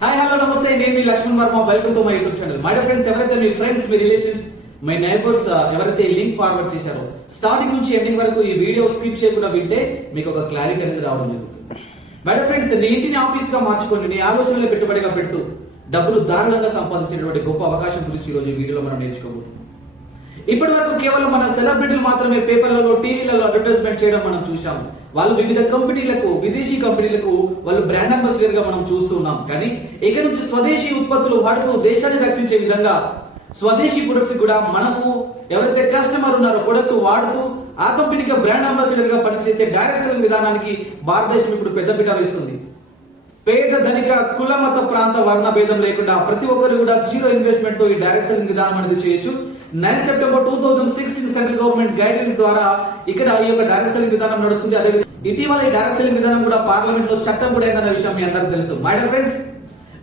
Hi hello నమస్తే. నేను మీ Lakshman Varma. Welcome to my YouTube channel my friends ఎవరైతే మీ ఫ్రెండ్స్ మీ రిలేషన్స్ మై నైబర్స్ ఎవరైతే లింక్ ఫార్వర్డ్ చేశారో స్టార్టింగ్ నుంచి ఎండింగ్ వరకు ఈ వీడియో స్కిప్ చేయకుండా వింటే మీకు ఒక క్లారిటీ అనేది రావడం జరుగుతుంది. మేడం ఫ్రెండ్స్ నీ ఇంటిని ఆఫీస్గా మార్చుకొని నీ ఆలోచనలో పెట్టుబడిగా పెడుతూ డబ్బులు దారుణంగా సంపాదించినటువంటి గొప్ప అవకాశం గురించి ఈ రోజు ఈ వీడియోలో మనం నేర్చుకోబోతున్నాం. ఇప్పటి వరకు కేవలం మన సెలబ్రిటీలు మాత్రమే పేపర్లలో టీవీలలో అడ్వర్టైజ్మెంట్ చేయడం మనం చూశాం వాళ్ళు వివిధ కంపెనీలకు విదేశీ కంపెనీలకు వాళ్ళు బ్రాండ్ అంబాసిడర్గా మనం చూస్తున్నాం కానీ ఇక నుంచి స్వదేశీ ఉత్పత్తులు వాడుతూ దేశాన్ని రక్షించే విధంగా స్వదేశీ ప్రొడక్ట్స్ కూడా మనము ఎవరైతే కస్టమర్ ఉన్నారో ప్రొడక్ట్ వాడుతూ ఆ కంపెనీకి బ్రాండ్ అంబాసిడర్గా పనిచేసే డైరెక్ట్ విధానానికి భారతదేశం ఇప్పుడు పెద్దపీట వేస్తుంది. పేద ధనిక కుల మత ప్రాంత వర్ణ భేదం లేకుండా ప్రతి ఒక్కరు కూడా జీరో ఇన్వెస్ట్మెంట్తో ఈ డైరెక్ట్ విధానం అనేది చేయొచ్చు. Nine September two thousand sixteen central government guidelines ద్వారా ఇక్కడ ఈ యొక్క డైరెక్ట్ సెల్లింగ్ విధానం నడుస్తుంది. అదే ఇటీవల ఈ డైరెక్ట్ సెల్లింగ్ విధానం కూడా పార్లమెంట్లో చట్టం కూడా అయిందన్న విషయం మీ అందరికీ తెలుసు. మై డియర్ ఫ్రెండ్స్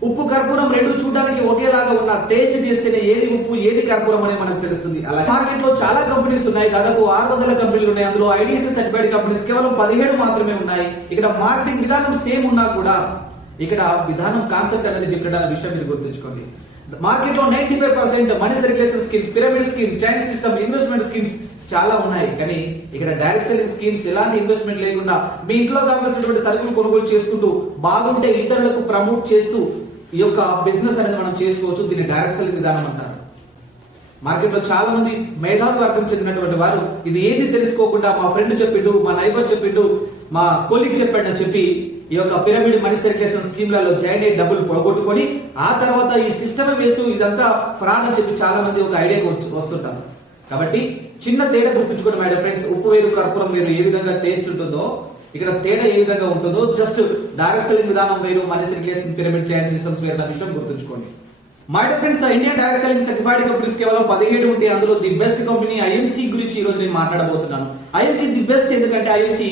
ఉప్పు కర్పూరం రెండు చూడడానికి ఒకేలాగా ఉన్న టేస్ట్ చేస్తేనే ఏది ఉప్పు ఏది కర్పూరం అనేది మనకు తెలుస్తుంది. అలా మార్కెట్లో చాలా కంపెనీస్ ఉన్నాయి. దాదాపు ఆరు వందల కంపెనీలు ఉన్నాయి. అందులో ఐడిసి సర్టిఫైడ్ కంపెనీస్ కేవలం పదిహేడు మాత్రమే ఉన్నాయి. ఇక్కడ మార్కెటింగ్ విధానం సేమ్ ఉన్నా కూడా ఇక్కడ విధానం కాన్సెప్ట్ అనేది డిఫరెంట్ అనే విషయం మీరు గుర్తుంచుకోండి. మార్కెట్లో ninety five percent money circulation scheme pyramid scheme chain system investment schemes చాలా ఉన్నాయి. కానీ ఇక్కడ డైరెక్ట్ సెల్లింగ్ స్కీమ్స్ ఎలాంటి ఇన్వెస్ట్మెంట్ లేకుండా మీ ఇంట్లో కావాల్సినటువంటి సరుకులు కొనుగోలు చేసుకుంటూ బాగుంటే ఇతరులకు ప్రమోట్ చేస్తూ ఈ యొక్క బిజినెస్ అనేది మనం చేసుకోవచ్చు. దీన్ని డైరెక్ట్ సెల్లింగ్ విధానం అంటారు. మార్కెట్లో చాలా మంది మేధావి వర్గం చెందినటువంటి వారు ఇది ఏది తెలుసుకోకుండా మా ఫ్రెండ్ చెప్పిండు మా నైబర్ చెప్పిండు మా కొలీగ్ చెప్పాడు అని చెప్పి ఈ యొక్క పిరమిడ్ మనీ సర్క్యులేషన్ స్కీమ్లలో జాయిన్ అయ్యి డబ్బులు పోగొట్టుకొని ఆ తర్వాత ఈ సిస్టమ్ వేస్తూ ఇదంతా ఫ్రాడ్ అని చెప్పి చాలా మంది ఒక ఐడియాకి వస్తుంటారు. కాబట్టి చిన్న తేడా గుర్తుంచుకోండి మేడం ఫ్రెండ్స్ ఉప్పు వేరు కర్పూరం వేరు ఏ విధంగా టేస్ట్ ఉంటుందో ఇక్కడ తేడా ఏ విధంగా ఉంటుందో జస్ట్ డైరెక్ట్ సెల్లింగ్ విధానం వేరు money circulation pyramid chain systems వేరు అన్న విషయం గుర్తుంచుకోండి. My dear friends Indian direct selling certified companies కేవలం పదిహేడు ఉంటే అందులో ది బెస్ట్ కంపెనీ ఐఎంసీ గురించి ఈ రోజు నేను మాట్లాడబోతున్నాను. ఐఎంసీ ది బెస్ట్ ఎందుకంటే ఐఎంసీ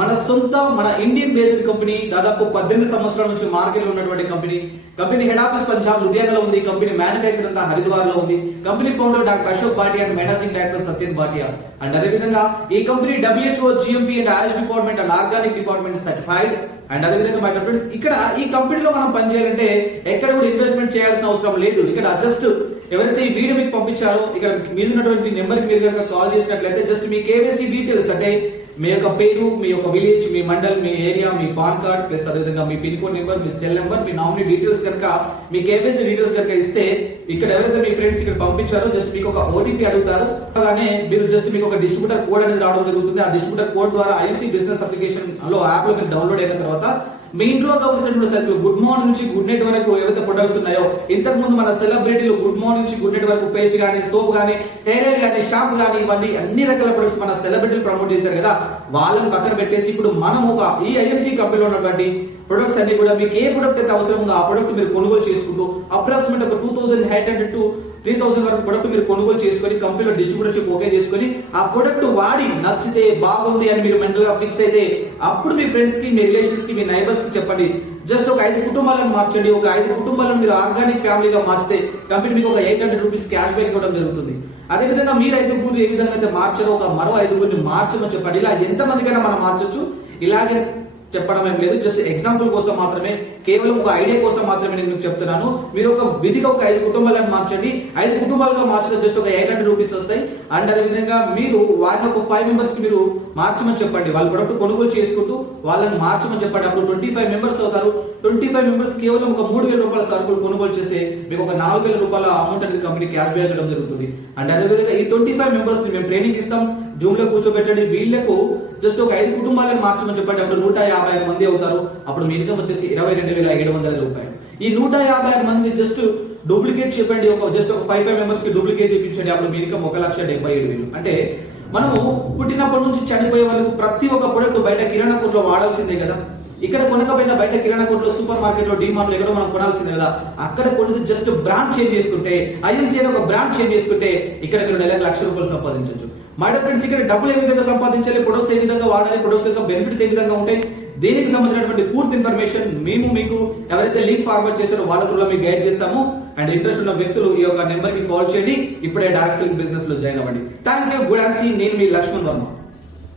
మన సొంత మన ఇండియన్ బేస్డ్ కంపెనీ దాదాపు పద్దెనిమిది సంవత్సరాల నుంచి మార్కెట్లో ఉన్నటువంటి company company head office Punjab లుధియానాలో ఉంది. కంపెనీ మ్యానుఫ్యాక్చర్ అంతా హరిద్వార్లో ఉంది. Company founder doctor Ashok Bhati and managing director Satyan Bhatia and అదేవిధంగా ఈ company WHO GMP and AYUSH department and organic department certified. And అదేవిధంగా మై ఫ్రెండ్స్ ఇక్కడ ఈ కంపెనీలో మనం పనిచేయాలంటే ఎక్కడ కూడా ఇన్వెస్ట్మెంట్ చేయాల్సిన అవసరం లేదు. ఇక్కడ జస్ట్ ఎవరైతే ఈ వీడియో మీకు పంపించారో ఇక్కడ మీదున్నటువంటి నెంబర్ మీరు కనుక కాల్ చేసినట్లయితే జస్ట్ మీ కేవైసీ డీటెయిల్స్ అంటే మీ యొక్క పేరు మీ యొక్క విలేజ్ మీ మండల్ మీ ఏరియా మీ పాన్ కార్డ్ ప్లస్ అదేవిధంగా మీ పిన్ కోడ్ నెంబర్ మీ సెల్ నెంబర్ మీ నామినీ డీటెయిల్స్ కనుక మీ కేవైసీ డీటెయిల్స్ కనుక ఇస్తే ఇక్కడ ఎవరైతే మీ ఫ్రెండ్స్ ఇక్కడ పంపించారో జస్ట్ మీకు ఒక ఓటీపీ అడుగుతారు. అలానే మీరు జస్ట్ మీకు ఒక డిస్ట్రిబ్యూటర్ కోడ్ అనేది రావడం జరుగుతుంది. ఆ డిస్ట్రిబ్యూటర్ కోడ్ ద్వారా ఐఎంసీ బిజినెస్ అప్లికేషన్లో యాప్లో మీరు డౌన్లోడ్ అయిన తర్వాత మీ ఇంట్లో కావలసినటువంటి సరుకులు గుడ్ మార్నింగ్ నుంచి గుడ్ నైట్ వరకు ఏవైతే ప్రొడక్ట్స్ ఉన్నాయో ఇంతకు ముందు మన సెలబ్రిటీలు గుడ్ మార్నింగ్ నుంచి గుడ్ నైట్ వరకు పేస్ట్ కానీ సోప్ కానీ హెయిర్ ఆయిల్ కానీ షాంపూ కానీ ఇవన్నీ అన్ని రకాల ప్రొడక్ట్స్ మన సెలబ్రిటీలు ప్రమోట్ చేశారు కదా. వాళ్ళని పక్కన పెట్టేసి ఇప్పుడు మనం ఒక ఈ ఐఎంసీ కంపెనీలో ఉన్నటువంటి ప్రొడక్ట్స్ అన్ని కూడా మీకు ఏ ప్రొడక్ట్ అయితే అవసరం ఉందో ఆ ప్రొడక్ట్ మీరు కొనుగోలు చేసుకుంటూ అప్రాక్సిమేట్ ఒక two thousand eight hundred to three thousand వరకు ప్రొడక్ట్ మీరు కొనుగోలు చేసుకొని కంపెనీలో డిస్ట్రిబ్యూటర్షిప్ ఓకే చేసుకొని ఆ ప్రొడక్ట్ వాడి నచ్చితే బాగుంది అని మీరు మెంటల్గా ఫిక్స్ అయితే అప్పుడు మీ ఫ్రెండ్స్కి మీ రిలేషన్స్కి మీ నైబర్స్కి చెప్పండి. జస్ట్ ఒక ఐదు కుటుంబాలను మార్చండి. ఒక ఐదు కుటుంబాలను మీరు ఆర్గానిక్ ఫ్యామిలీగా మార్చితే కంపెనీ మీకు ఒక eight hundred rupees cash back ఇవ్వడం జరుగుతుంది. అదే విధంగా మీరు ఐదుగురు ఏ విధంగా అయితే మార్చారో ఒక మరో ఐదుగురిని మార్చమని చెప్పండి. ఇలా ఎంత మందికైనా మనం మార్చొచ్చు. ఇలాగే చెప్పడం ఏం లేదు. జస్ట్ ఎగ్జాంపుల్ కోసం మాత్రమే కేవలం ఒక ఐడియా కోసం మాత్రమే నేను మీకు చెప్తున్నాను. మీరు ఒక విధిగా ఒక ఐదు కుటుంబాలను మార్చండి. ఐదు కుటుంబాలుగా మార్చడం జస్ట్ ఒక ఎయిట్ హండ్రెడ్ రూపీస్ వస్తాయి. అండ్ అదే విధంగా మీరు వారిని ఒక ఫైవ్ మెంబర్స్కి మీరు మార్చమని చెప్పండి. వాళ్ళ ప్రొడక్ట్ కొనుగోలు చేసుకుంటూ వాళ్ళని మార్చమని చెప్పండి అప్పుడు ట్వంటీ ఫైవ్ మెంబర్స్ అవుతారు. ట్వంటీ ఫైవ్ మెంబర్స్ కేవలం ఒక మూడు వేల రూపాయల సరుకులు కొనుగోలు చేస్తే మీకు ఒక నాలుగు వేల రూపాయల అమౌంట్ అనేది కంపెనీ క్యాష్ బ్యాక్ ఇవ్వడం జరుగుతుంది. అండ్ అదే విధంగా ఈ ట్వంటీ ఫైవ్ మెంబర్స్ మేము ట్రైనింగ్ ఇస్తాం. జూమ్లో కూర్చోబెట్టండి. వీళ్ళకు జస్ట్ ఒక ఐదు కుటుంబాలను మార్చమని చెప్పండి. అప్పుడు నూట యాభై ఆరు మంది అవుతారు. అప్పుడు మీ ఇన్కమ్ వచ్చేసి ఇరవై రెండు వేల ఏడు వందల రూపాయలు. ఈ నూట యాభై ఆరు మంది జస్ట్ డూప్లికేట్ చెప్పండి. ఒక జస్ట్ ఒక ఫైవ్ ఫైవ్ మెంబర్స్కి డూప్లికేట్ చేయించండి. అప్పుడు మీ ఇన్కమ్ ఒక లక్ష డెబ్బై ఏడు వేలు. అంటే మనము పుట్టినప్పటి నుంచి చనిపోయే వరకు ప్రతి ఒక్క ప్రొడక్ట్ బయట కిరాణా కొట్లో వాడాల్సిందే కదా. ఇక్కడ కొనకపోయినా బయట కిరాణా కొట్లో సూపర్ మార్కెట్లో డిమార్ట్లో ఎక్కడో మనం కొనాల్సిందే కదా. అక్కడ కొనేది జస్ట్ బ్రాండ్ చేంజ్ చేసుకుంటే ఐఎన్సీ అని ఒక బ్రాండ్ చేంజ్ చేసుకుంటే ఇక్కడ మీరు నెలకు లక్ష రూపాయలు సంపాదించవచ్చు మైడ ఫ్రెండ్స్ ఇక్కడ డబ్బులు ఏ విధంగా సంపాదించాలి ప్రొడక్ట్స్ ఏ విధంగా వాడాలి ప్రొడక్ట్స్ యొక్క బెనిఫిట్స్ ఏ విధంగా ఉంటాయి దీనికి సంబంధించినటువంటి పూర్తి ఇన్ఫర్మేషన్ మేము మీకు ఎవరైతే లింక్ ఫార్వర్డ్ చేశారో వాళ్ళ త్రూలో మీకు గైడ్ చేస్తాము. అండ్ ఇంట్రెస్ట్ ఉన్న వ్యక్తులు ఈ యొక్క నెంబర్కి కాల్ చేయండి. ఇప్పుడే డార్క్ బిజినెస్లో జాయిన్ అవ్వండి. థ్యాంక్ యూ గుడ్ ఆన్సీ నేను మీ లక్ష్మణ్ వర్మ.